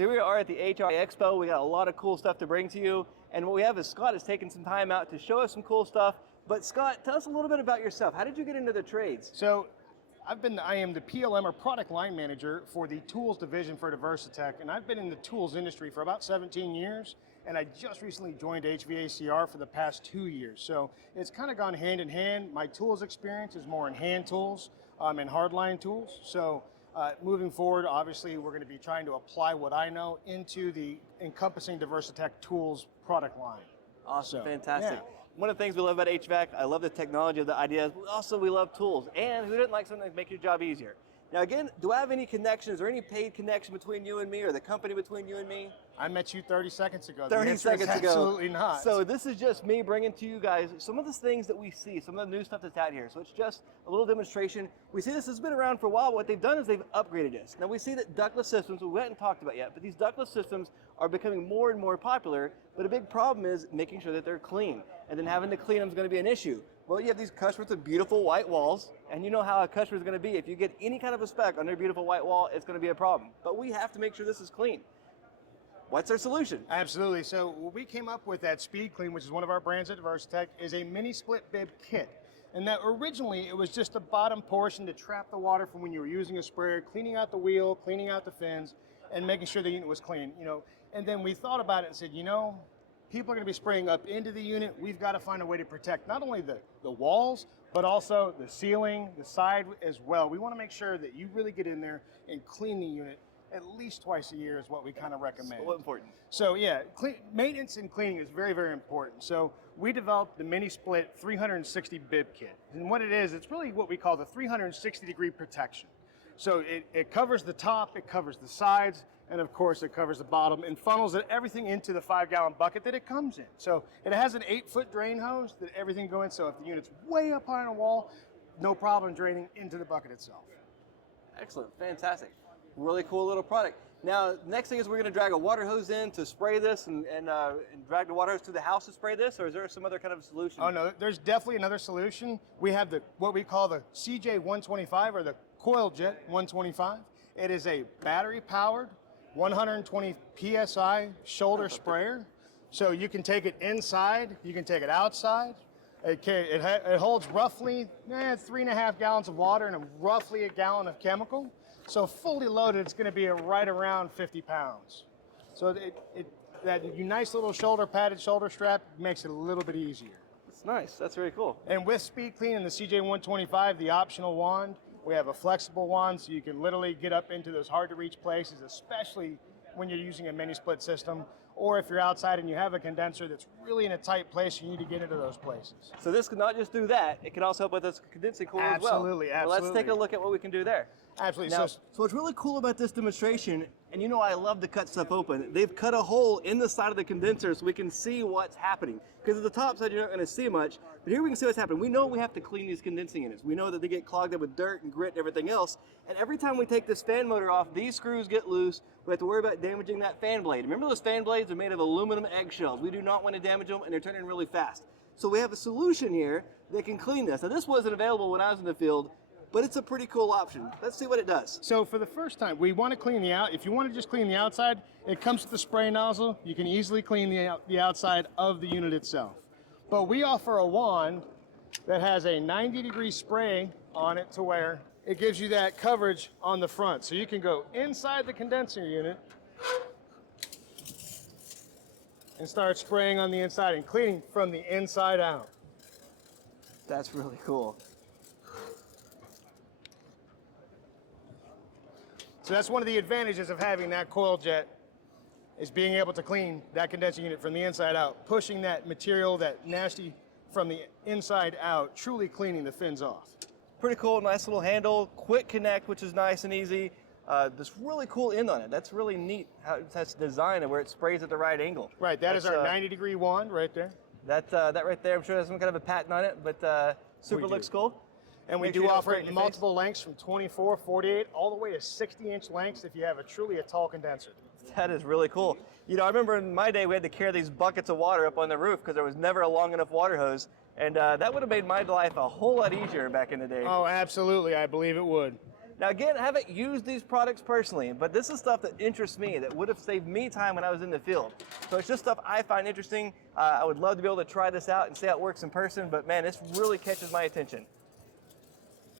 So here we are at the AHR Expo. We got a lot of cool stuff to bring to you. And what we have is Scott has taken some time out to show us some cool stuff. But Scott, tell us a little bit about yourself. How did you get into the trades? So I am the PLM or product line manager for the tools division for Diversitech, and I've been in the tools industry for about 17 years, and I just recently joined HVACR for the past 2 years. So it's kind of gone hand in hand. My tools experience is more in hand tools and hardline tools. So moving forward, obviously, we're going to be trying to apply what I know into the encompassing Diversitech tools product line. Awesome, So, fantastic. yeah. One of the things we love about HVAC, I love the technology of the ideas, but also we love tools. And who doesn't like something to make your job easier? Now again, do I have any connections or any paid connection between you and me or the company between you and me? I met you 30 seconds ago. 30 seconds ago. Absolutely not. So this is just me bringing to you guys some of the things that we see, some of the new stuff that's out here. So it's just a little demonstration. We see this has been around for a while. What they've done is they've upgraded this. Now we see that ductless systems, we haven't talked about yet, but these ductless systems are becoming more and more popular, but a big problem is making sure that they're clean. And then having to clean them is going to be an issue. Well, you have these customers with beautiful white walls, and you know how a customer is going to be. If you get any kind of a speck on their beautiful white wall, it's going to be a problem. But we have to make sure this is clean. What's our solution? Absolutely. So what we came up with at SpeedClean, which is one of our brands at Diversitech, is a mini split bib kit. And that originally it was just the bottom portion to trap the water from when you were using a sprayer, cleaning out the wheel, cleaning out the fins, and making sure the unit was clean. And then we thought about it and said, people are going to be spraying up into the unit. We've got to find a way to protect not only the walls, but also the ceiling, the side as well. We want to make sure that you really get in there and clean the unit at least twice a year is what we kind of recommend. So important. So yeah, maintenance and cleaning is very, very important. So we developed the mini split 360 bib kit. And what it is, it's really what we call the 360 degree protection. So it covers the top, it covers the sides, and of course it covers the bottom and funnels everything into the 5-gallon bucket that it comes in. So it has an 8-foot drain hose that everything goes in. So if the unit's way up high on a wall, no problem draining into the bucket itself. Excellent, fantastic. Really cool little product. Now, next thing is we're going to drag a water hose in to spray this and drag the water hose to the house to spray this, or is there some other kind of solution? Oh no, there's definitely another solution. We have what we call the CJ125 or the Coil Jet 125. It is a battery powered 120 PSI shoulder sprayer. So you can take it inside, you can take it outside. It holds roughly 3.5 gallons of water and roughly a gallon of chemical. So fully loaded, it's going to be right around 50 pounds. So that nice little padded shoulder strap makes it a little bit easier. That's nice. That's very cool. And with SpeedClean and the CJ125, the optional wand, we have a flexible wand so you can literally get up into those hard to reach places, especially when you're using a mini split system, or if you're outside and you have a condenser that's really in a tight place, you need to get into those places. So this can not just do that, it can also help with this condensing cooler as well. Absolutely. Well, let's take a look at what we can do there. Absolutely. Now, so what's really cool about this demonstration, and I love to cut stuff open, they've cut a hole in the side of the condenser so we can see what's happening. Because at the top side, you're not going to see much, but here we can see what's happening. We know we have to clean these condensing units. We know that they get clogged up with dirt and grit and everything else, and every time we take this fan motor off, these screws get loose. We have to worry about damaging that fan blade. Remember, those fan blades are made of aluminum eggshells. We do not want to damage them, and they're turning really fast. So we have a solution here that can clean this. Now, this wasn't available when I was in the field, but it's a pretty cool option. Let's see what it does. So for the first time, we want to clean if you want to just clean the outside, it comes with the spray nozzle. You can easily clean the outside of the unit itself. But we offer a wand that has a 90-degree spray on it to where it gives you that coverage on the front. So you can go inside the condenser unit and start spraying on the inside and cleaning from the inside out. That's really cool. So that's one of the advantages of having that coil jet, is being able to clean that condensing unit from the inside out, pushing that material, that nasty, from the inside out, truly cleaning the fins off. Pretty cool, nice little handle, quick connect, which is nice and easy. This really cool end on it. That's really neat how it's designed and where it sprays at the right angle. Right, that's our 90-degree wand right there. That right there, I'm sure there's some kind of a patent on it, but super looks cool. And we do offer it in multiple lengths from 24, 48, all the way to 60-inch lengths if you have truly a tall condenser. That is really cool. I remember in my day we had to carry these buckets of water up on the roof because there was never a long enough water hose, and that would have made my life a whole lot easier back in the day. Oh, absolutely, I believe it would. Now again, I haven't used these products personally, but this is stuff that interests me, that would have saved me time when I was in the field. So it's just stuff I find interesting. I would love to be able to try this out and see how it works in person, but man, this really catches my attention.